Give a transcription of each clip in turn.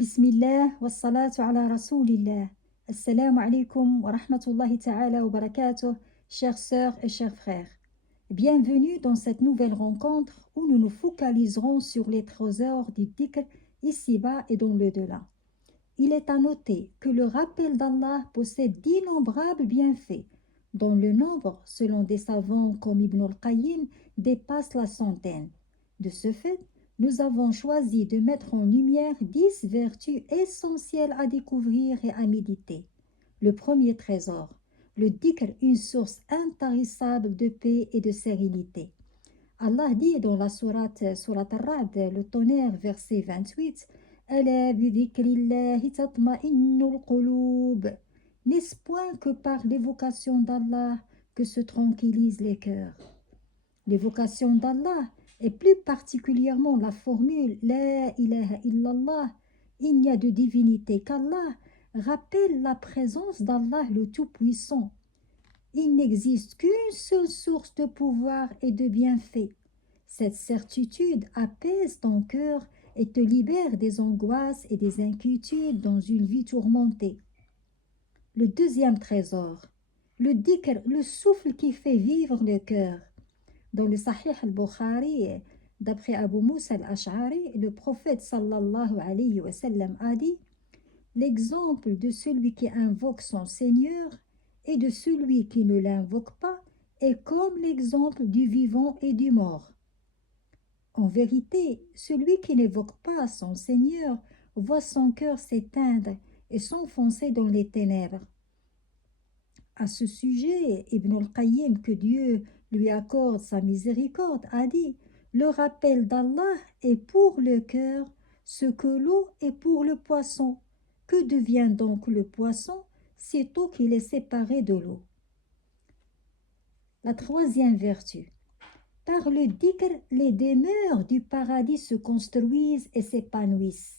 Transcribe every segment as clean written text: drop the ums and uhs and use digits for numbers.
Bismillah wa salatu ala rasoulillah. Assalamu alaikum wa rahmatullahi ta'ala wa barakatuh, chères sœurs et chers frères. Bienvenue dans cette nouvelle rencontre où nous nous focaliserons sur les trésors du dhikr ici-bas et dans l'au-delà. Il est à noter que le rappel d'Allah possède d'innombrables bienfaits, dont le nombre, selon des savants comme Ibn al-Qayyim, dépasse la centaine. De ce fait, nous avons choisi de mettre en lumière 10 vertus essentielles à découvrir et à méditer. Le premier trésor, le dhikr, une source intarissable de paix et de sérénité. Allah dit dans la sourate Ar-Ra'd, le tonnerre, verset 28, Ala bi dhikrillahi tatma'innul qulub. N'est-ce point que par l'évocation d'Allah que se tranquillisent les cœurs? L'évocation d'Allah, et plus particulièrement la formule La ilaha illallah, il n'y a de divinité qu'Allah, rappelle la présence d'Allah le Tout-Puissant. Il n'existe qu'une seule source de pouvoir et de bienfait. Cette certitude apaise ton cœur et te libère des angoisses et des inquiétudes dans une vie tourmentée. Le deuxième trésor, le dhikr, le souffle qui fait vivre le cœur. Dans le Sahih al-Bukhari, d'après Abu Moussa al-Ash'ari, le prophète sallallahu alayhi wa sallam a dit « L'exemple de celui qui invoque son Seigneur et de celui qui ne l'invoque pas est comme l'exemple du vivant et du mort. » En vérité, celui qui n'évoque pas son Seigneur voit son cœur s'éteindre et s'enfoncer dans les ténèbres. À ce sujet, Ibn al-Qayyim, que Dieu lui accorde sa miséricorde, a dit « Le rappel d'Allah est pour le cœur ce que l'eau est pour le poisson. Que devient donc le poisson sitôt qu'il est séparé de l'eau ?» La troisième vertu. Par le dhikr, les demeures du paradis se construisent et s'épanouissent.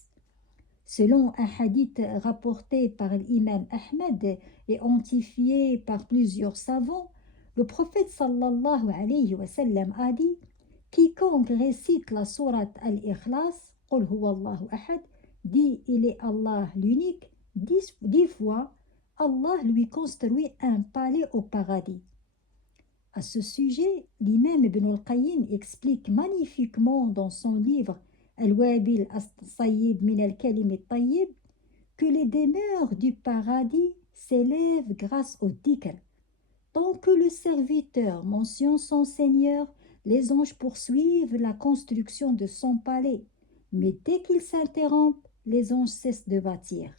Selon un hadith rapporté par l'imam Ahmed et authentifié par plusieurs savants, le prophète sallallahu alayhi wa sallam a dit « Quiconque récite la sourate Al-Ikhlas, Qul huwallahu ahad, dit « Il est Allah l'unique » 10 fois, Allah lui construit un palais au paradis. À ce sujet, l'imam Ibn al-Qayyim explique magnifiquement dans son livre Al-Wabil as-Sayyib min al-Kalim al-Tayyib que les demeures du paradis s'élèvent grâce au dhikr. Tant que le serviteur mentionne son Seigneur, les anges poursuivent la construction de son palais, mais dès qu'ils s'interrompent, les anges cessent de bâtir.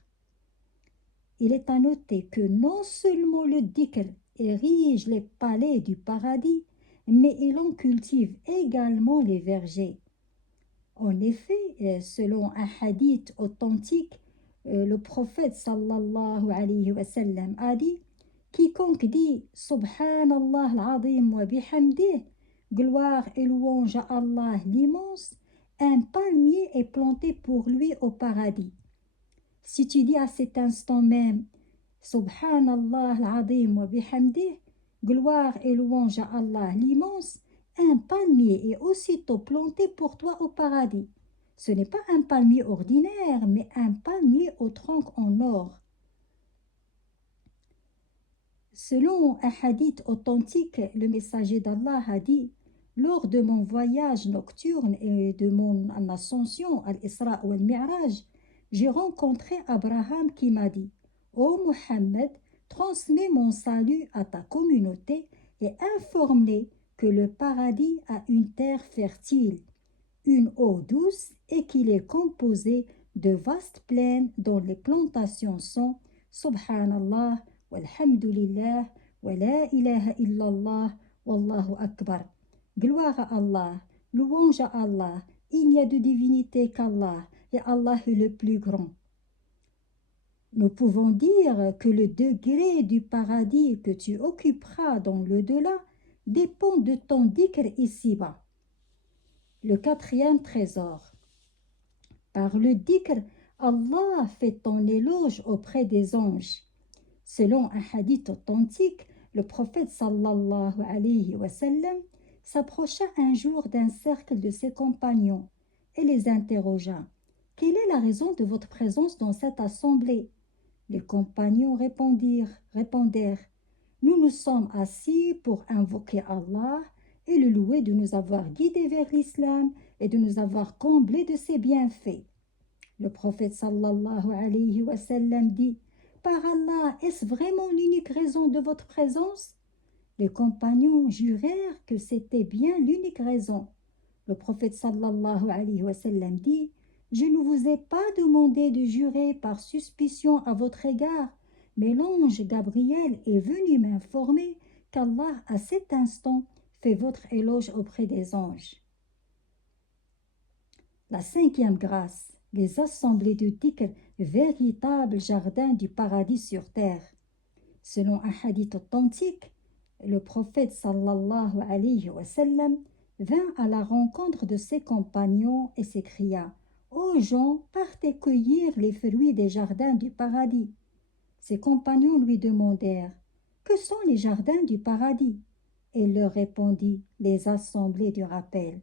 Il est à noter que non seulement le dhikr érige les palais du paradis, mais il en cultive également les vergers. En effet, selon un hadith authentique, le prophète sallallahu alayhi wa sallam a dit « Quiconque dit « Subhanallah al-azim wa bihamdih » gloire et louange à Allah l'immense, un palmier est planté pour lui au paradis. Si tu dis à cet instant même « Subhanallah al-azim wa bihamdih » gloire et louange à Allah l'immense, un palmier est aussitôt planté pour toi au paradis. Ce n'est pas un palmier ordinaire, mais un palmier au tronc en or. Selon un hadith authentique, le messager d'Allah a dit « Lors de mon voyage nocturne et de mon ascension à l'Isra ou al-Mi'raj, j'ai rencontré Abraham qui m'a dit « Ô Muhammad, transmets mon salut à ta communauté et informe-les que le paradis a une terre fertile, une eau douce et qu'il est composé de vastes plaines dont les plantations sont Subhanallah, walhamdulillah, wa la ilaha illallah, wallahu akbar. Gloire à Allah, louange à Allah, il n'y a de divinité qu'Allah et Allah est le plus grand. » Nous pouvons dire que le degré du paradis que tu occuperas dans l'au-delà dépend de ton dhikr ici-bas. Le quatrième trésor. Par le dhikr, Allah fait ton éloge auprès des anges. Selon un hadith authentique, le prophète sallallahu alayhi wa sallam s'approcha un jour d'un cercle de ses compagnons et les interrogea. « quelle est la raison de votre présence dans cette assemblée? Les compagnons répondèrent, nous nous sommes assis pour invoquer Allah et le louer de nous avoir guidés vers l'islam et de nous avoir comblés de ses bienfaits. Le prophète sallallahu alayhi wa sallam dit, par Allah, est-ce vraiment l'unique raison de votre présence? Les compagnons jurèrent que c'était bien l'unique raison. Le prophète sallallahu alayhi wa sallam dit, je ne vous ai pas demandé de jurer par suspicion à votre égard, mais l'ange Gabriel est venu m'informer qu'Allah à cet instant fait votre éloge auprès des anges. La cinquième grâce, les assemblées de dhikr, véritable jardin du paradis sur terre. Selon un hadith authentique, le prophète sallallahu alayhi wa sallam vint à la rencontre de ses compagnons et s'écria, ô gens, partez cueillir les fruits des jardins du paradis. Ses compagnons lui demandèrent, que sont les jardins du paradis? Et il leur répondit, les assemblées du rappel.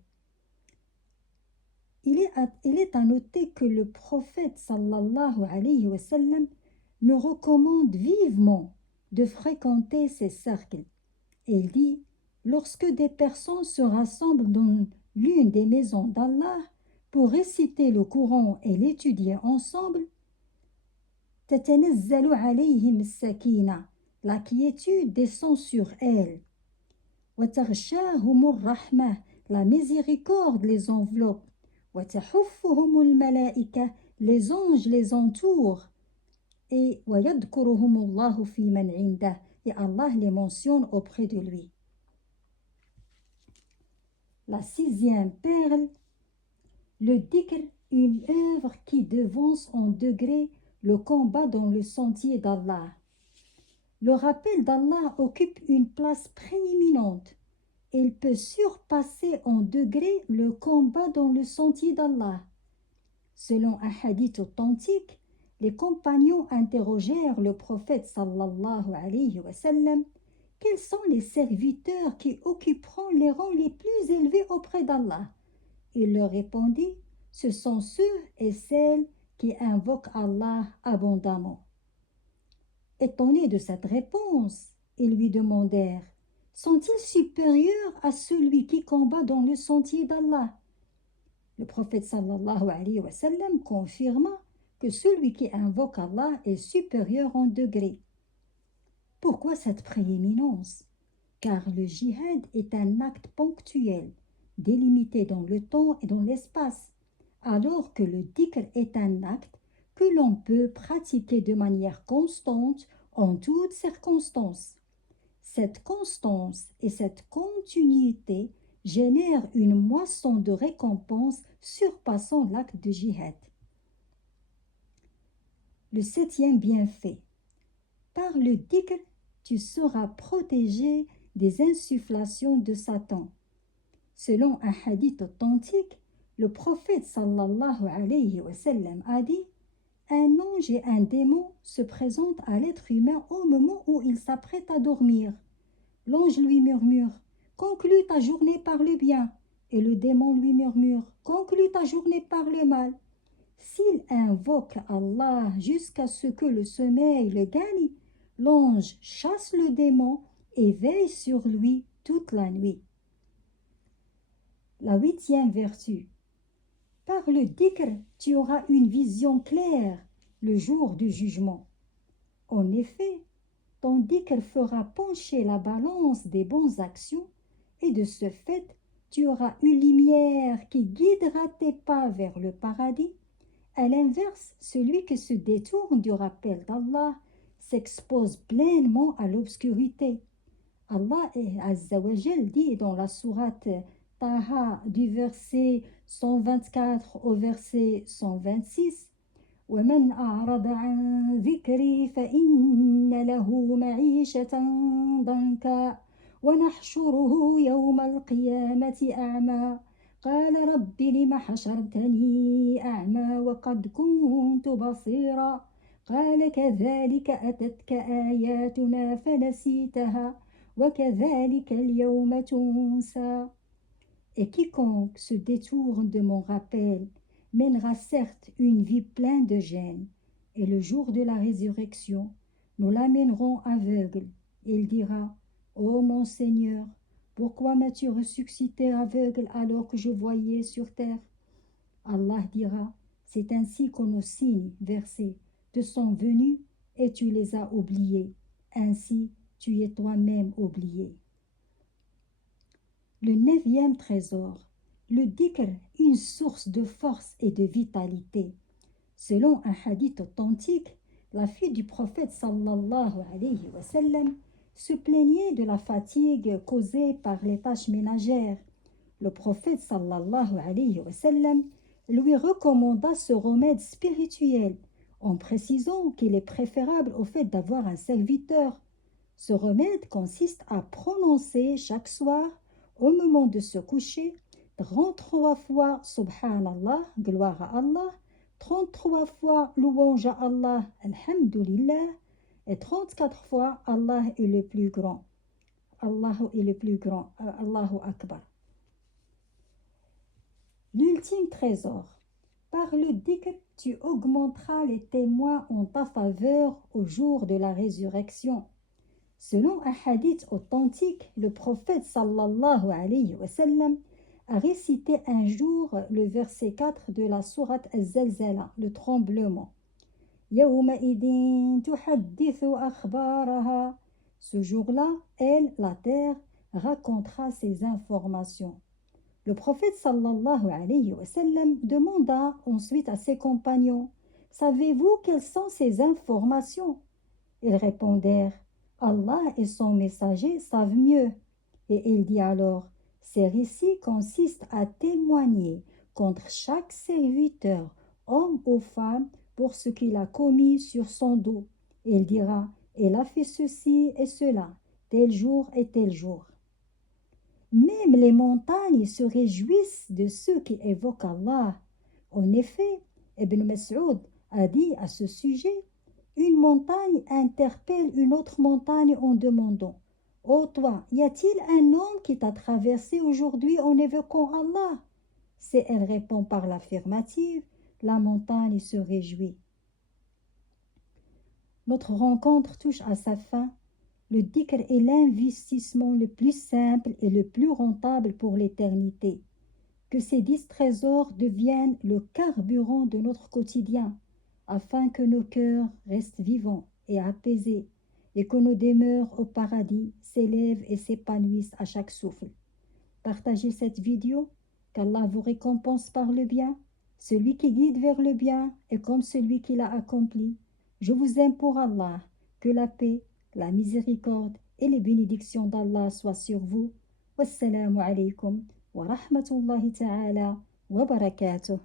Il est à noter que le prophète sallallahu alayhi wa sallam nous recommande vivement de fréquenter ces cercles. Et il dit, lorsque des personnes se rassemblent dans l'une des maisons d'Allah pour réciter le Coran et l'étudier ensemble, tatanazzalu alayhim as-sakina, la quiétude descend sur elles. Wa taghshahumur rahmah, la miséricorde les enveloppe. Wa tahuffuhumul malaika, les anges les entourent. Et wa yadhkuruhumullahu fi man indah, et Allah les mentionne auprès de lui. La sixième perle, le dhikr, une œuvre qui devance en degré le combat dans le sentier d'Allah. Le rappel d'Allah occupe une place prééminente. Il peut surpasser en degré le combat dans le sentier d'Allah. Selon un hadith authentique, les compagnons interrogèrent le prophète sallallahu alayhi wa sallam, quels sont les serviteurs qui occuperont les rangs les plus élevés auprès d'Allah? Il leur répondit, ce sont ceux et celles qui invoquent Allah abondamment. Étonnés de cette réponse, ils lui demandèrent, sont-ils supérieurs à celui qui combat dans le sentier d'Allah? Le prophète sallallahu alayhi wa sallam confirma que celui qui invoque Allah est supérieur en degré. Pourquoi cette prééminence? Car le jihad est un acte ponctuel, délimité dans le temps et dans l'espace, alors que le dhikr est un acte que l'on peut pratiquer de manière constante en toutes circonstances. Cette constance et cette continuité génèrent une moisson de récompenses surpassant l'acte de jihad. Le septième bienfait. Par le dhikr, tu seras protégé des insufflations de Satan. Selon un hadith authentique, le prophète sallallahu alayhi wa sallam a dit, un ange et un démon se présentent à l'être humain au moment où il s'apprête à dormir. L'ange lui murmure, conclue ta journée par le bien, et le démon lui murmure, conclue ta journée par le mal. S'il invoque Allah jusqu'à ce que le sommeil le gagne, l'ange chasse le démon et veille sur lui toute la nuit. La huitième vertu. Par le dhikr, tu auras une vision claire le jour du jugement. En effet, ton dhikr fera pencher la balance des bonnes actions et de ce fait, tu auras une lumière qui guidera tes pas vers le paradis. À l'inverse, celui qui se détourne du rappel d'Allah s'expose pleinement à l'obscurité. Allah Azza wa Jal dit dans la sourate Taha du verset 124 au verset 126, وَمَنْ أَعْرَضَ عَنْ ذِكْرِي فَإِنَّ لَهُ مَعِيشَةً ضَنْكًا وَنَحْشُرُهُ يَوْمَ الْقِيَامَةِ أَعْمَى قال رب لم حشرتني أعمى وقد كنت بصيرا قال كذلك أتتك آياتنا فنسيتها وكذلك اليوم تنسى. Et quiconque se détourne de mon rappel mènera certes une vie pleine de gêne, et le jour de la résurrection, nous l'amènerons aveugle. Il dira, ô mon Seigneur, pourquoi m'as-tu ressuscité aveugle alors que je voyais sur terre? Allah dira, c'est ainsi que nos signes versés te sont venus et tu les as oubliés. Ainsi, tu es toi-même oublié. Le 9e trésor, le dhikr, une source de force et de vitalité. Selon un hadith authentique, la fille du prophète sallallahu alayhi wa sallam se plaignait de la fatigue causée par les tâches ménagères. Le prophète sallallahu alayhi wa sallam lui recommanda ce remède spirituel en précisant qu'il est préférable au fait d'avoir un serviteur. Ce remède consiste à prononcer chaque soir, au moment de se coucher, 33 fois Subhanallah, gloire à Allah, 33 fois louange à Allah, Alhamdulillah, et 34 fois Allah est le plus grand. Allahu est le plus grand, Allahu Akbar. L'ultime trésor. Par le dhikr, tu augmenteras les témoins en ta faveur au jour de la résurrection. Selon un hadith authentique, le prophète sallallahu alayhi wa sallam a récité un jour le verset 4 de la sourate Az-Zalzala, le tremblement. Yawma'idin tuhaddithu akhbaraha. Ce jour-là, elle, la terre, racontera ses informations. Le prophète sallallahu alayhi wa sallam demanda ensuite à ses compagnons, savez-vous quelles sont ces informations? Ils répondirent, Allah et son messager savent mieux. Et il dit alors, ces récits consistent à témoigner contre chaque serviteur, homme ou femme, pour ce qu'il a commis sur son dos. Il dira, il a fait ceci et cela, tel jour et tel jour. Même les montagnes se réjouissent de ceux qui évoquent Allah. En effet, Ibn Mas'ud a dit à ce sujet, une montagne interpelle une autre montagne en demandant, ô toi, y a-t-il un homme qui t'a traversé aujourd'hui en évoquant Allah? Si elle répond par l'affirmative, la montagne se réjouit. Notre rencontre touche à sa fin. Le dhikr est l'investissement le plus simple et le plus rentable pour l'éternité. Que ces 10 trésors deviennent le carburant de notre quotidien, afin que nos cœurs restent vivants et apaisés, et que nos demeures au paradis s'élèvent et s'épanouissent à chaque souffle. Partagez cette vidéo, qu'Allah vous récompense par le bien. Celui qui guide vers le bien est comme celui qui l'a accompli. Je vous aime pour Allah, que la paix, la miséricorde et les bénédictions d'Allah soient sur vous. Wassalamu alaikum wa rahmatullahi ta'ala wa barakatuh.